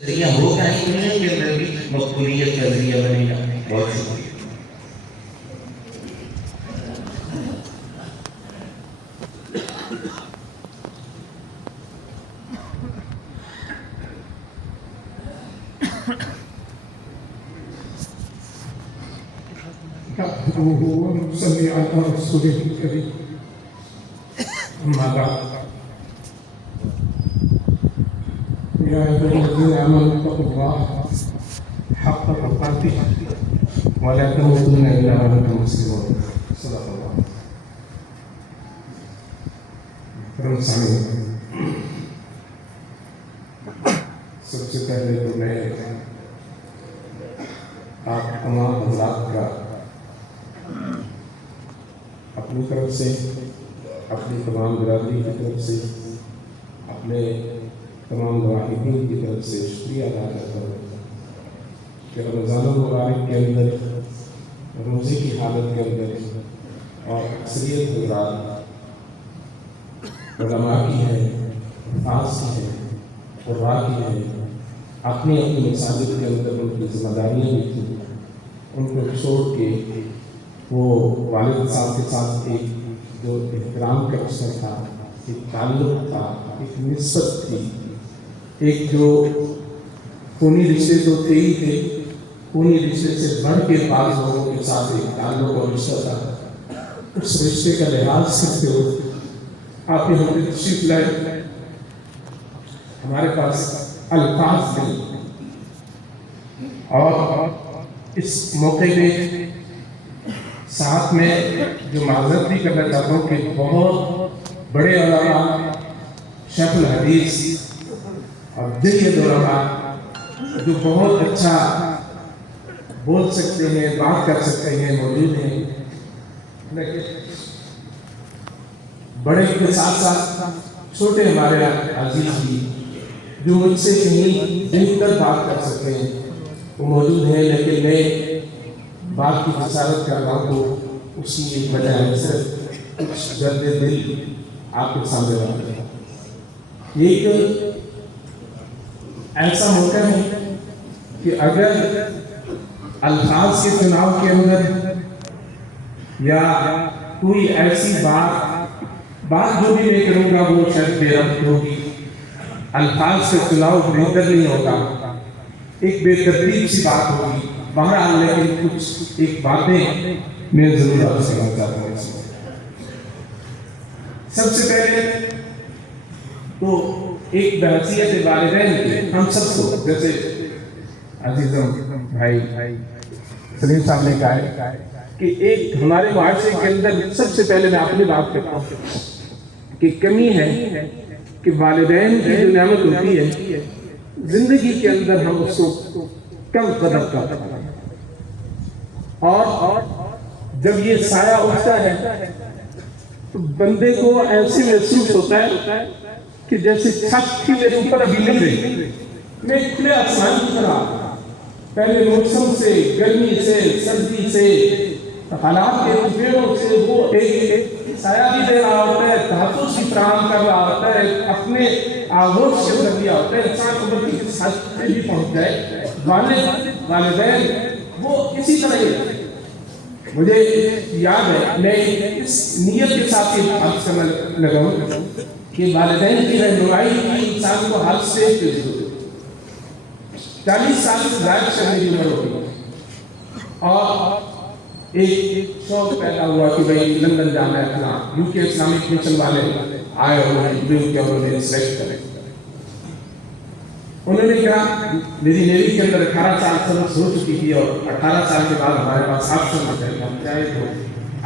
ہو کیا دنیا کے اندر بھی مقبولیت کا ذریعہ بنے گا. بہت شکریہ. ونصلي على رسوله الكريم. أما بعد، يا أيها الذين آمنوا اتقوا الله حق تقاته ولا تموتن إلا وأنتم مسلمون. صدق الله. محترم سامعین، سب سے پہلے تو میں آپ تمام حضرات کا اپنی طرف سے، اپنی تمام برادری کی طرف سے، اپنے تمام مراحبین کی طرف سے شکریہ ادا کرتا ہوں کہ رمضان المبارک کے اندر، روزے کی حالت کے اندر، اور اکثریت حضرات علماء کی ہے، حفاظ کی ہے، قراء کی ہے، اپنی اپنی مساجد کے اندر ان کی ذمہ داریاں بھی تھیں، ان کو چھوڑ کے وہ والد صاحب کے ساتھ ایک جو احترام کا رشتہ تھا، ایک تعلق تھا، ایک نسبت تھی، ایک جو خونی رشتے تو تھے ہی تھے، خونی رشتے سے بڑھ کے بعض لوگوں کے ساتھ ایک تعلق اور رشتہ تھا، اس رشتے کا لحاظ کرتے ہوئے آپ یہاں پہ تشریف لائے. ہمارے پاس الفاظ نہیں، اور اس موقع پہ ساتھ میں جو معذرت بھی کرنا چاہتا ہوں کہ بہت بڑے علماء، شیخ الحدیث اور جید علماء جو بہت اچھا بول سکتے ہیں، بات کر سکتے ہیں، موجود ہیں، لیکن بڑے کے ساتھ ساتھ چھوٹے ہمارے عزیز بھی جو مجھ سے کہیں بہتر بات کر سکتے ہیں وہ موجود ہیں، لیکن میں بات کی جسارت کر رہا ہوں تو اس کی ایک وجہ ہے، صرف کچھ درد دل آپ کے سامنے رکھتے ہیں. ایک ایسا موقع ہے کہ اگر الفاظ کے چناؤ کے اندر یا کوئی ایسی بات جو بھی میں کروں گا وہ شاید بے ربط ہوگی، الفاظ سے چناؤ بہتر نہیں ہوگا، ایک بے ترتیب سی بات ہوگی. بہرحال لیکن کچھ ایک باتیں میں ضرور آپ سے کہنا چاہتا ہوں. سب سے پہلے تو ایک بحثیت والدین کے ہم سب کو، جیسے عزیزم بھائی سلیم صاحب نے کہا ہے کہ ایک ہمارے معاشرے کے اندر سب سے پہلے میں اپنی بات کرتا ہوں کہ کمی ہے کہ والدین کی جو نعمت ہوتی ہے زندگی کے اندر ہم اس کو کم قدر کرتے ہیں، اور جب یہ سایہ اٹھتا ہے تو بندے کو ایسے محسوس ہوتا ہے کہ جیسے چھت کی میرے اوپر ابھی نہیں رہی، میں کھلے آسمان کی طرح پہلے موسم سے، گرمی سے، سردی سے، حالات کے تغیروں سے وہ ایک سایہ بھی دے رہا ہوتا ہے، تحفظ بھی فراہم کر رہا ہوتا ہے، اپنے آغوش کے اندر دیا ہوتا ہے، انسان عمر کی کس حد پہ بھی پہنچ جائے. والدین وہ اسی طرح ہی. مجھے یاد ہے میں اس نیت کے ساتھ یہ بات کرنا لگا ہوں کہ والدین کی رہنمائی کی انسان کو ہر سٹیج پہ ضرورت ہے. 40 سال سے زائد کرنے کی عمر ہوتی ہے اور ایک شوق پیدا ہوا کہ بھائی لندن جانا ہے، اپنا UK اسلامک مشن والے آئے ہوئے ہیں کہ انہوں نے سلیکٹ کرے. انہوں نے کہا میری نیوی کے اندر 18 سال سروس ہو چکی تھی اور 18 سال کے بعد ہمارے پاس آپشن ہوتا ہے، ہم چاہے تو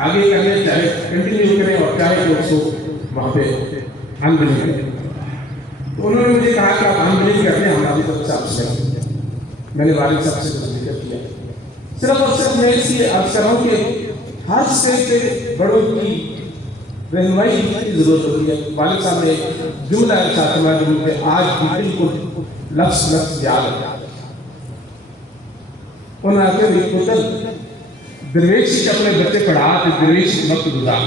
آگے کرنے، چاہے کنٹینیو کریں اور چاہے تو اس کو وہاں پہ انبلیو کریں. تو انہوں نے مجھے کہا کہ آپ انبلیو کرتے ہیں، ہماری طرف سے آپ سے. میں نے والد صاحب سے ذکر کیا. صرف اور صرف میں اس لیے عرض کر رہا ہوں کہ ہر اسٹیج پہ بڑوں کی رہنمائی کی ضرورت ہوتی ہے. والد صاحب نے جملہ ایسا فرمایا جو مجھے آج بھی بالکل لفظ یاد ہے. انہوں نے کہا کہ پتر درویش اپنے بچے پڑھا تو درویش وقت گزار.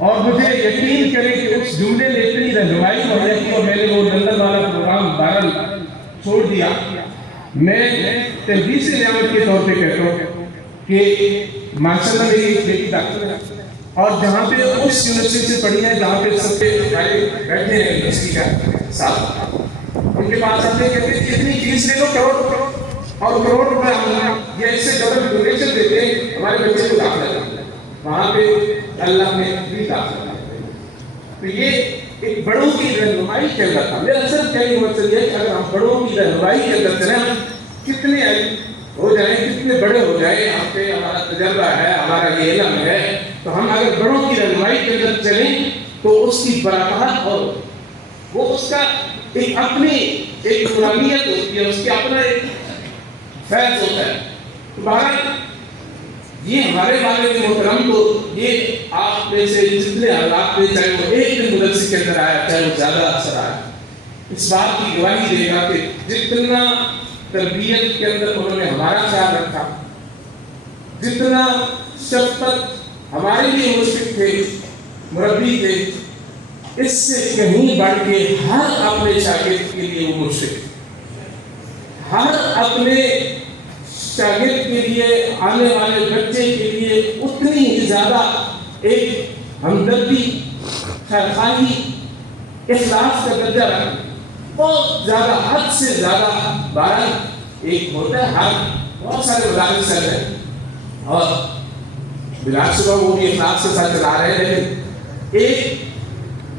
اور مجھے یقین کریں کہ اس جملے نے اتنی رہنمائی مجھے کی اور میں نے وہ لندن والا پروگرام بہرحال چھوڑ دیا. میں تحریک نعمت کے طور پہ کہتا ہوں کہ ماشاء اللہ میری ایک بیٹی ڈاکٹر ہے اور جہاں پہ اس یونیورسٹی سے پڑھی ہے جہاں پہ سب سے بیٹھے ہیں یونیورسٹی کا ساتھ ان کے پاس آتے کہتے ہیں اتنی فیس لے لو کروڑ اور کروڑ روپے ہم یہ اس سے ڈبل ڈونیشن دیتے ہیں ہمارے بچے کو داخلہ کرتے ہیں وہاں پہ اللہ نے بھی داخلہ کرتے ہیں. تو یہ ایک بڑوں کی رہنمائی کے اندر تھا. میرا اصل کہنے کا مقصد یہ ہے کہ اگر ہم بڑوں کی رہنمائی کے اندر چلیں کتنے ہو جائیں کتنے بڑے ہو جائیں آپ پہ ہمارا تجربہ ہے ہمارا یہ علم ہے تو ہم اگر بڑوں کی رہنمائی کے اندر چلیں تو اس کی برکات اور وہ اس کا ایک اپنی ایک غلامیت ہوتی ہے اس کے اپنا ایک فیض ہوتا ہے. تو بہرحال یہ ہمارے والد محترم کو یہ آپ میں سے جتنے حالات میں چاہے وہ ایک دن مدرسے کے اندر آیا چاہے وہ زیادہ اثر آیا اس بات کی گواہی دے گا کہ جتنا تربیت کے اندر انہوں نے ہمارا خیال رکھا جتنا شفقت ہمارے لیے مشفق تھے مربی تھے اس سے کہیں بڑھ کے ہر اپنے شاگرد کے لیے وہ مشفق ہر اپنے شاگرد کے لیے آنے والے بچے کے لیے اتنی ہی زیادہ ایک ہمدردی خیرخواہی اخلاص کا درجہ رکھا بہت زیادہ حد سے زیادہ. بارہ ایک ہوتا ہے ہر بہت سارے مدارس چل رہے ہیں اور بلا شبہ وہ بھی اخلاص کے ساتھ چلا رہے ہیں لیکن ایک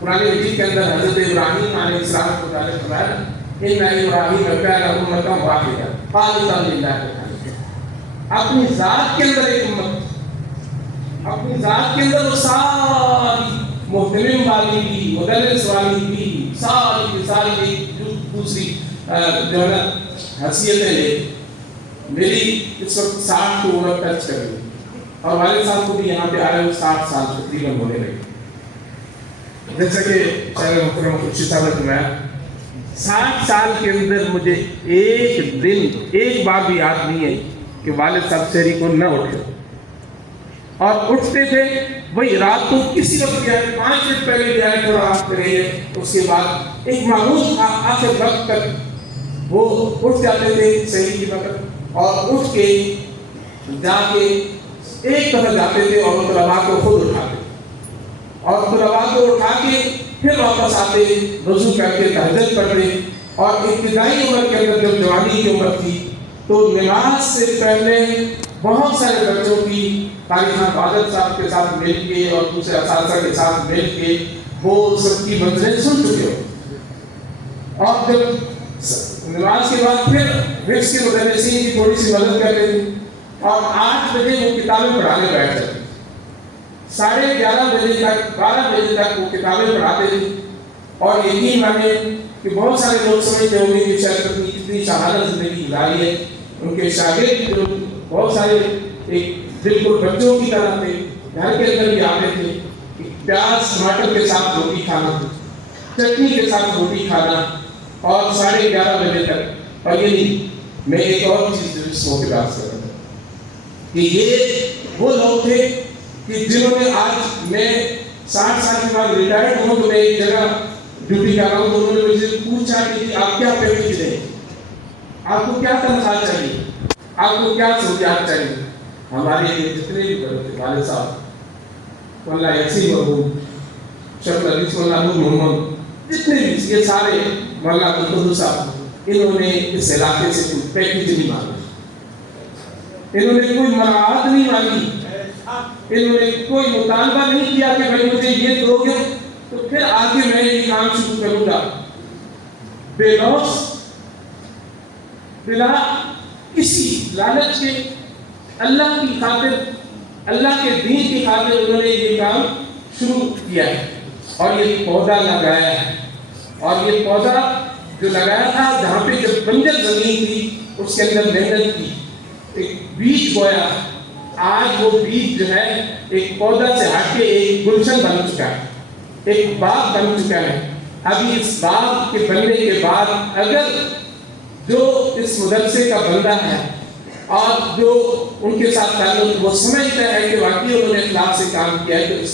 قرآن مجید کے اندر حضرت ابراہیم علیہ السلام کو متعلق فرمایا ان ابراہیم کان امۃ واحدۃ قانتا للہ. اپنی ذات کے اندر ایک امت اپنی ذات کے اندر وہ ساری محترم والی بھی مدرس والی بھی ساری دوسری جو ہے حیثیتیں لے. میری اس وقت 60 کو عمر ٹچ کر گئی اور والد صاحب کو بھی یہاں پہ آ رہے ہوئے 60 سال تقریباً ہونے لگے. جیسا کہ شاعر محترم خورشید صاحب نے فرمایا 60 سال کے اندر مجھے ایک دن ایک بار بھی یاد نہیں ہے کہ والد صاحب شہری کو نہ اٹھے اور اٹھتے تھے وہی رات کو کسی وقت کیا 5 منٹ پہلے کیا ہے تھوڑا آپ کریں گے اس کے بعد ایک معمول آخر وقت تک وہ اٹھ جاتے تھے شہری کی وقت اور اٹھ کے جا کے ایک طرف جاتے تھے اور طلباء کو خود اٹھاتے اور طلباء کو اٹھا کے پھر واپس آتے وضو کر کے تہجد پڑھتے. اور ابتدائی عمر کے اندر جب جوانی کی عمر تھی تو نماز سے پہلے بہت سارے بچوں کی قاری خان بہادر صاحب کے ساتھ مل کے اور دوسرے اساتذہ کے ساتھ مل کے وہ سب کی منزلیں سن چکے ہو اور جب نماز کے بعد پھر حفظ کے مدرسین کی تھوڑی سی مدد کرتے تھے اور 8 بجے وہ کتابیں پڑھانے بیٹھ جاتے 11:30 بجے تک 12 بجے تک وہ کتابیں پڑھاتے تھے. اور یقین مانیں کہ بہت سارے لوگ سمجھتے ہوں گے کہ شاید اتنی شہادت زندگی گزاری ہے. ان کے شاگرد جو بہت سارے ایک بالکل بچوں کی طرح تھے گھر کے اندر بھی آتے تھے پیاز ٹماٹر کے ساتھ روٹی کھانا چٹنی کے ساتھ روٹی کھانا اور 11:30 بجے تک. اور یہ نہیں میں ایک اور چیز سو کے بات کر رہا ہوں کہ یہ وہ لوگ تھے کہ جنہوں نے آج میں 60 سال کے بعد ریٹائرڈ ہوں تو میں ایک جگہ ڈیوٹی کر رہا ہوں تو انہوں نے مجھے پوچھا کہ آپ کیا پیکیج دیں آپ کو کیا تنخواہ چاہیے آپ کو کیا سہولیات چاہیے. ہمارے لیے جتنے بھی بڑے تھے والد صاحب مولانا یاسین محمود شیخ عزیز مولانا نور محمد جتنے بھی یہ سارے مولانا عبدالقدوس صاحب انہوں نے اس علاقے سے کوئی پیکیج نہیں مانگا انہوں نے کوئی مراعات نہیں مانگی انہوں نے کوئی مطالبہ نہیں کیا کہ بھائی مجھے یہ دو گے تو پھر آگے میں یہ کام شروع کروں گا. بے لوث بلا کسی لالچ کے اللہ کی خاطر اللہ کے دین کی خاطر انہوں نے یہ کام شروع کیا ہے اور یہ پودا لگایا ہے. اور یہ پودا جو لگایا تھا جہاں پہ جب بنجر زمین تھی اس کے اندر محنت کی ایک بیج بویا آج وہ بیج جو ہے ایک پودا سے ہٹ کے ایک گلشن بن چکا ہے ایک باغ بن چکا ہے. ابھی اس باغ کے بننے کے بعد اگر جو اس مدرسے کا بندہ ہے اور جو ان کے ساتھ تعلق وہ سمجھتا ہے کہ واقعی انہوں نے اخلاق سے کام کیا ہے تو اس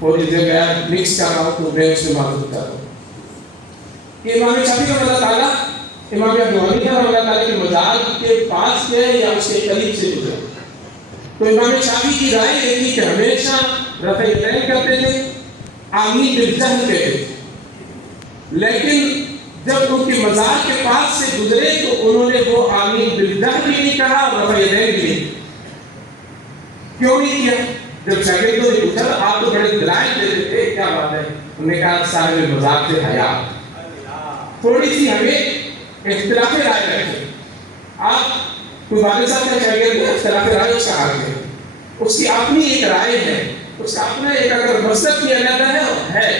اور جب میں مکس کر رہا ہوں تو میں اس میں معذرت کر رہا ہوں کہ امام شافعی رحمۃ اللہ تعالیٰ امام ابو حنیفہ رحمۃ اللہ تعالیٰ کے مزار کے پاس گئے یا اس کے قریب سے گزرے تو امام شافعی کی رائے یہ تھی کہ ہمیشہ رفع یدین کرتے تھے، آمین بالجہر کہتے تھے، لیکن جب ان کے مزار کے پاس سے گزرے تو انہوں نے وہ آمین بالجہر بھی نہیں کہا اور رفع یدین بھی نہیں کیوں نہیں کیا؟ جب شاگردوں نے پوچھا آپ تو بڑے دلائل دیتے تھے، کیا بات ہے؟ انہوں نے کہا صاحب مزار سے حیا، تھوڑی سی ہمیں اختلاف رائے رکھیں۔ آپ کوئی والد صاحب کا شاگرد ہے، اختلاف رائے اس کا حق ہے، اس کی اپنی ایک رائے ہے، اس کا اپنا ایک اگر مذہب کی علیحدہ ہے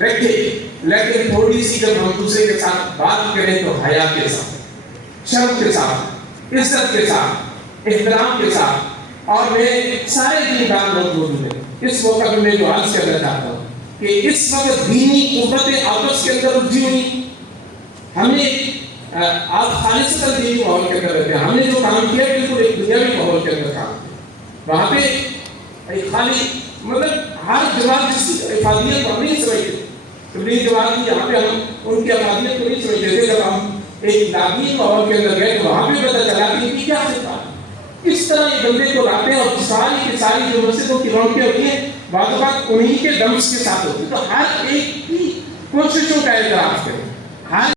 رکھے، لیکن تھوڑی سی جب ہم دوسرے کے ساتھ بات کریں تو حیا کے ساتھ، شرم کے ساتھ، عزت کے ساتھ، احترام کے ساتھ۔ اور میں سارے دیندار لوگ موجود ہیں، اس موقع پہ میں جو عرض کرنا چاہتا ہوں کہ اس وقت دینی قوتیں آپس کے اندر الجھی ہوئی، ہمیں آپ خالصتاً دینی ماحول کے اندر رہتے ہیں، ہم نے جو کام کیا بالکل ایک دنیاوی ماحول کے اندر کام کیا، وہاں پہ خالی مطلب ہر جماعت جس کی افادیت کو ہم نہیں سمجھتے، تبلیغ جماعت کی یہاں پہ ہم ان کی افادیت کو نہیں سمجھتے تھے، جب ہم ایک لاغی ماحول کے اندر گئے تو وہاں پہ پتہ چلا کہ ان کی کیا خطہ ہے، اس طرح یہ بندے کو لاتے ہیں اور ساری کی ساری جو مسجدوں کی رونقیں ہوتی ہیں بعض اوقات انہی کے دمس کے ساتھ ہوتی ہے، تو ہر ایک کی کوششوں کا اعتراف کریں، ہر